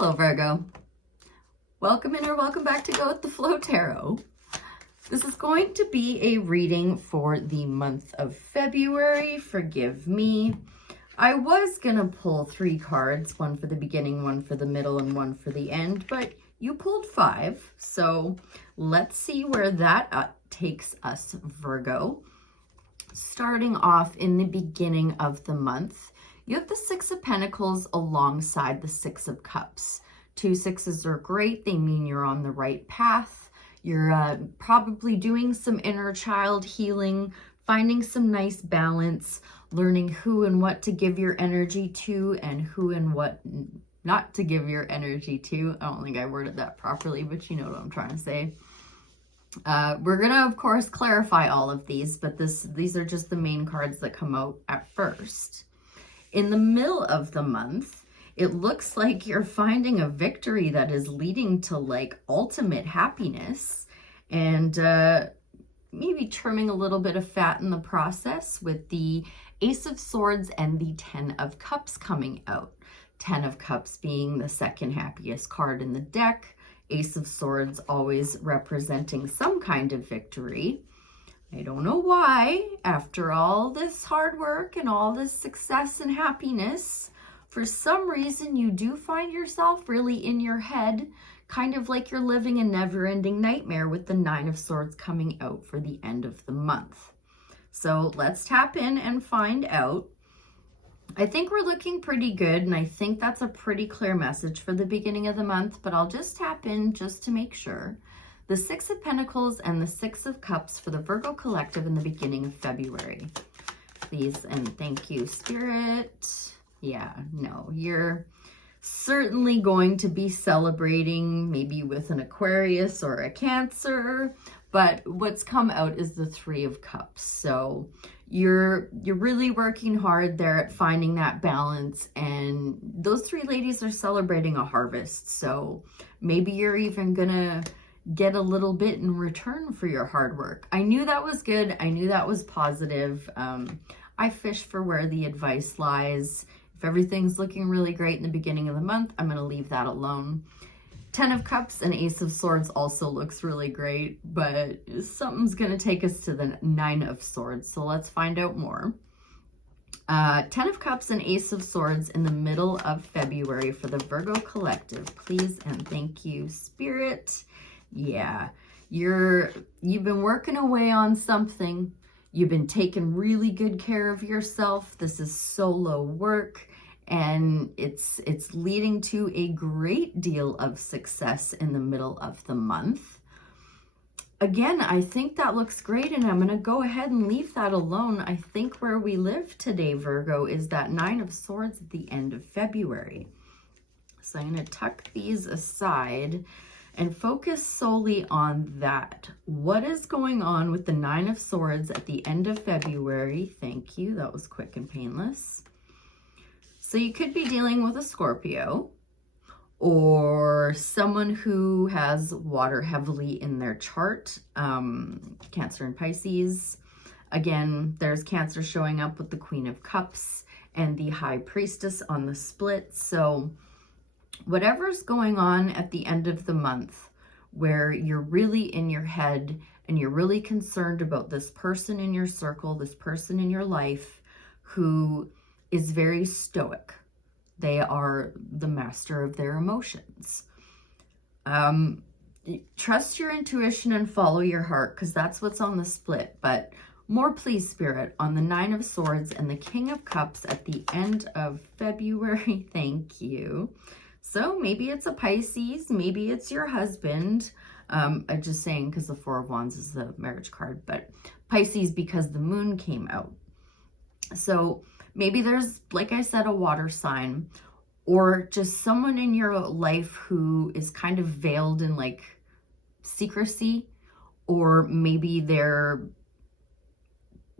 Hello, Virgo. Welcome in or welcome back to Go With The Flow Tarot. This is going to be a reading for the month of February. Forgive me. I was going to pull 3 cards, one for the beginning, one for the middle, and one for the end, but you pulled 5. So let's see where that takes us, Virgo. Starting off in the beginning of the month, you have the 6 of Pentacles alongside the 6 of Cups. 2 6s are great. They mean you're on the right path. You're probably doing some inner child healing, finding some nice balance, learning who and what to give your energy to and who and what not to give your energy to. I don't think I worded that properly, but you know what I'm trying to say. We're going to, of course, clarify all of these, but these are just the main cards that come out at first. In the middle of the month, it looks like you're finding a victory that is leading to like ultimate happiness and maybe trimming a little bit of fat in the process with the Ace of Swords and the 10 of Cups coming out. 10 of Cups being the second happiest card in the deck. Ace of Swords always representing some kind of victory. I don't know why, after all this hard work and all this success and happiness, for some reason you do find yourself really in your head, kind of like you're living a never-ending nightmare with the 9 of Swords coming out for the end of the month. So let's tap in and find out. I think we're looking pretty good, and I think that's a pretty clear message for the beginning of the month, but I'll just tap in just to make sure. The 6 of Pentacles and the 6 of Cups for the Virgo Collective in the beginning of February. Please and thank you, Spirit. Yeah, no, you're certainly going to be celebrating maybe with an Aquarius or a Cancer, but what's come out is the 3 of Cups. So you're really working hard there at finding that balance, and those 3 ladies are celebrating a harvest. So maybe you're even gonna get a little bit in return for your hard work. I knew that was good. I knew that was positive. I fish for where the advice lies. If everything's looking really great in the beginning of the month, I'm going to leave that alone. 10 of Cups and Ace of Swords also looks really great, but something's going to take us to the 9 of Swords. So let's find out more. 10 of Cups and Ace of Swords in the middle of February for the Virgo Collective. Please and thank you, Spirit. Yeah, you've been working away on something. You've been taking really good care of yourself. This is solo work, and it's leading to a great deal of success in the middle of the month. Again, I think that looks great, and I'm going to go ahead and leave that alone. I think where we live today, Virgo, is that 9 of Swords at the end of February. So I'm going to tuck these aside and focus solely on that. What is going on with the 9 of Swords at the end of February? Thank you. That was quick and painless. So you could be dealing with a Scorpio or someone who has water heavily in their chart, Cancer and Pisces. Again, there's Cancer showing up with the Queen of Cups and the High Priestess on the split. So whatever's going on at the end of the month where you're really in your head and you're really concerned about this person in your circle, this person in your life who is very stoic. They are the master of their emotions. Trust your intuition and follow your heart, because that's what's on the split. But more, please, Spirit, on the 9 of Swords and the King of Cups at the end of February. Thank you. So maybe it's a Pisces, maybe it's your husband. I'm just saying because the 4 of Wands is the marriage card, but Pisces because the moon came out. So maybe there's, like I said, a water sign, or just someone in your life who is kind of veiled in like secrecy, or maybe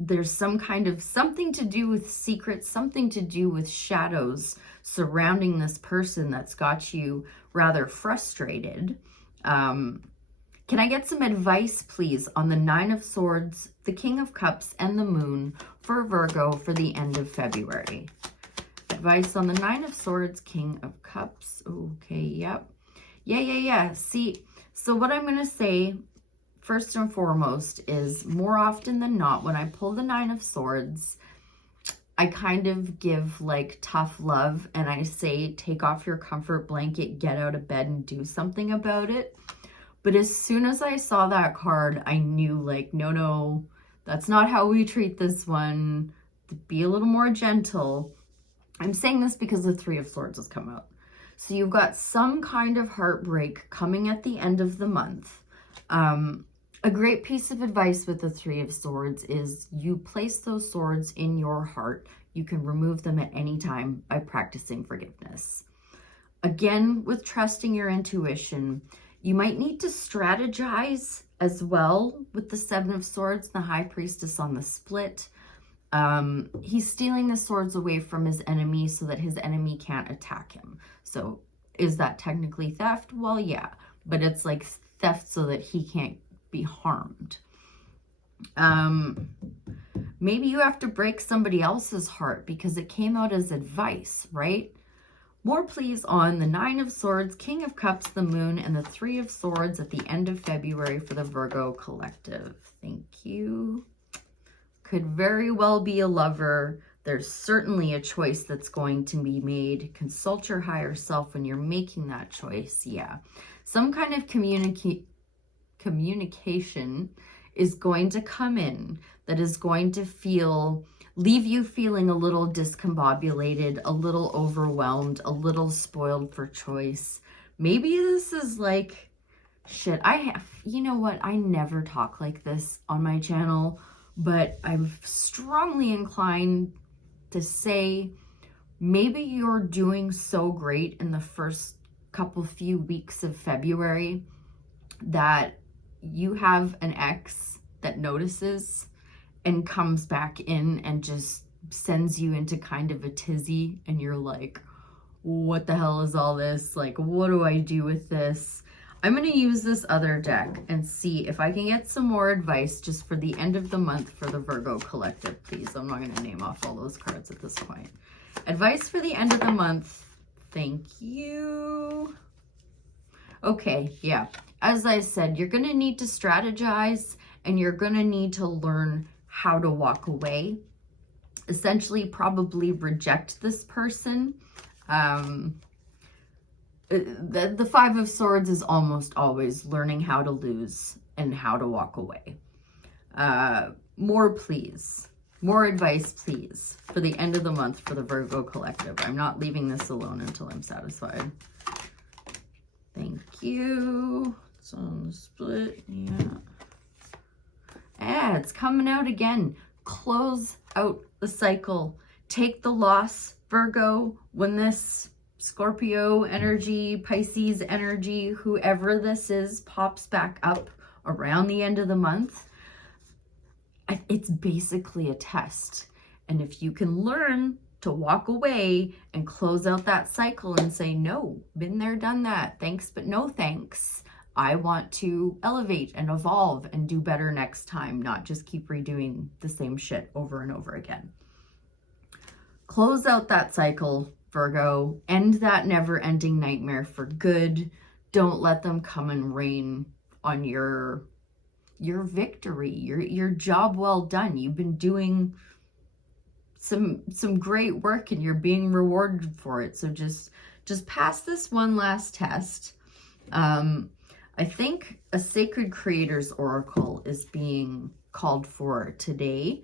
there's some kind of something to do with secrets, something to do with shadows surrounding this person that's got you rather frustrated. Can I get some advice, please, on the 9 of Swords, the King of Cups, and the Moon for Virgo for the end of February? advice on the Nine of Swords, King of Cups. Okay, yep. Yeah. See, so what I'm going to say first and foremost is more often than not, when I pull the Nine of Swords, I kind of give like tough love and I say, take off your comfort blanket, get out of bed and do something about it. But as soon as I saw that card, I knew like, no, that's not how we treat this one. Be a little more gentle. I'm saying this because the Three of Swords has come out. So you've got some kind of heartbreak coming at the end of the month. A great piece of advice with the Three of Swords is you place those swords in your heart. You can remove them at any time by practicing forgiveness. Again, with trusting your intuition, you might need to strategize as well with the Seven of Swords, the High Priestess on the split. He's stealing the swords away from his enemy so that his enemy can't attack him. So is that technically theft? Well, yeah, but it's like theft so that he can't be harmed. Maybe you have to break somebody else's heart because it came out as advice, right? More please on the Nine of Swords, King of Cups, the Moon, and the Three of Swords at the end of February for the Virgo collective. Thank you. Could very well be a lover. There's certainly a choice that's going to be made. Consult your higher self when you're making that choice. Yeah. Some kind of communication is going to come in that is going to leave you feeling a little discombobulated, a little overwhelmed, a little spoiled for choice. Maybe this is like, shit, you know what? I never talk like this on my channel, but I'm strongly inclined to say maybe you're doing so great in the first few weeks of February that you have an ex that notices and comes back in and just sends you into kind of a tizzy, and you're like, what the hell is all this? Like, what do I do with this? I'm going to use this other deck and see if I can get some more advice just for the end of the month for the Virgo collective, please. I'm not going to name off all those cards at this point. Advice for the end of the month. Thank you. Okay, yeah. As I said, you're going to need to strategize and you're going to need to learn how to walk away. Essentially, probably reject this person. The Five of Swords is almost always learning how to lose and how to walk away. More, please. More advice, please, for the end of the month for the Virgo collective. I'm not leaving this alone until I'm satisfied. Thank you. It's on the split. Yeah, it's coming out again. Close out the cycle. Take the loss, Virgo, when this Scorpio energy, Pisces energy, whoever this is, pops back up around the end of the month. It's basically a test. And if you can learn to walk away and close out that cycle and say, no, been there, done that. Thanks, but no thanks. I want to elevate and evolve and do better next time, not just keep redoing the same shit over and over again. Close out that cycle, Virgo. End that never-ending nightmare for good. Don't let them come and rain on your victory, your job well done. You've been doing some great work and you're being rewarded for it. So just pass this one last test. I think a Sacred Creators Oracle is being called for today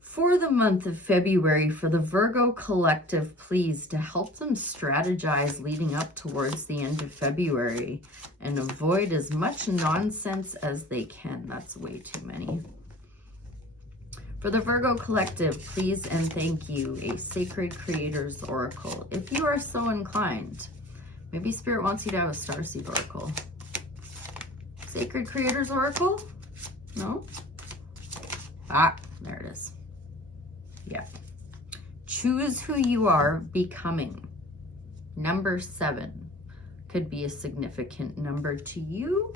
for the month of February for the Virgo collective, please, to help them strategize leading up towards the end of February and avoid as much nonsense as they can. That's way too many. For the Virgo collective, please and thank you, a Sacred Creators Oracle. If you are so inclined, maybe Spirit wants you to have a Starseed Oracle. Sacred Creators Oracle? No? Ah, there it is. Yeah. Choose who you are becoming. Number 7 could be a significant number to you.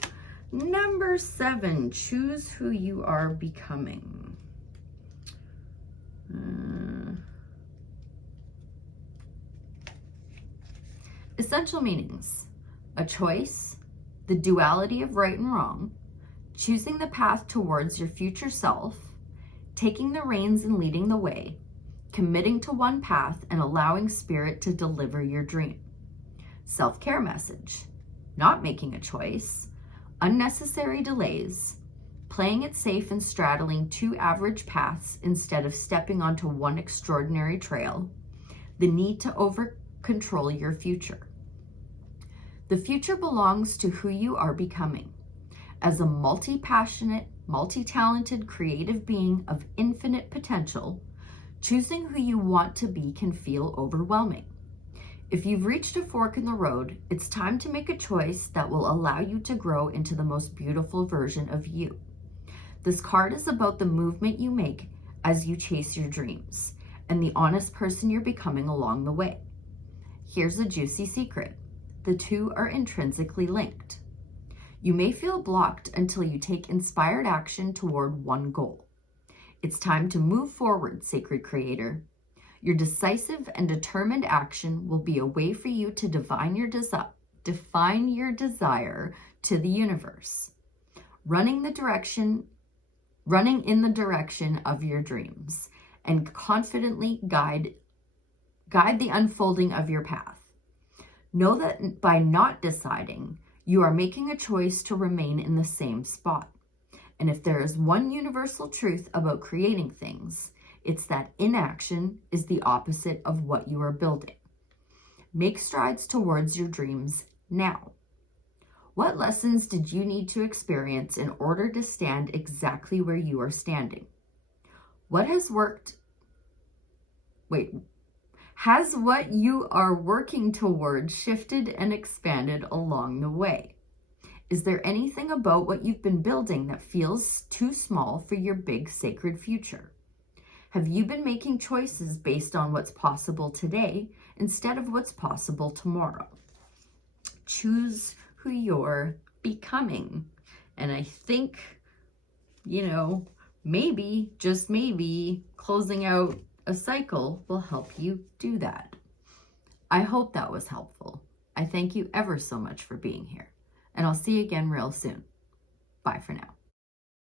Number 7, choose who you are becoming. Essential meanings: a choice, the duality of right and wrong, choosing the path towards your future self, taking the reins and leading the way, committing to one path and allowing spirit to deliver your dream. Self-care message: not making a choice, unnecessary delays, playing it safe and straddling two average paths instead of stepping onto one extraordinary trail, the need to over-control your future. The future belongs to who you are becoming. As a multi-passionate, multi-talented, creative being of infinite potential, choosing who you want to be can feel overwhelming. If you've reached a fork in the road, it's time to make a choice that will allow you to grow into the most beautiful version of you. This card is about the movement you make as you chase your dreams and the honest person you're becoming along the way. Here's a juicy secret: the two are intrinsically linked. You may feel blocked until you take inspired action toward one goal. It's time to move forward, sacred creator. Your decisive and determined action will be a way for you to define your desire to the universe, running in the direction of your dreams, and confidently guide the unfolding of your path. Know that by not deciding, you are making a choice to remain in the same spot. And if there is one universal truth about creating things, it's that inaction is the opposite of what you are building. Make strides towards your dreams now. What lessons did you need to experience in order to stand exactly where you are standing? Has what you are working towards shifted and expanded along the way? Is there anything about what you've been building that feels too small for your big sacred future? Have you been making choices based on what's possible today instead of what's possible tomorrow? Choose who you're becoming. And I think, maybe, just maybe, closing out a cycle will help you do that. I hope that was helpful. I thank you ever so much for being here, and I'll see you again real soon. Bye for now.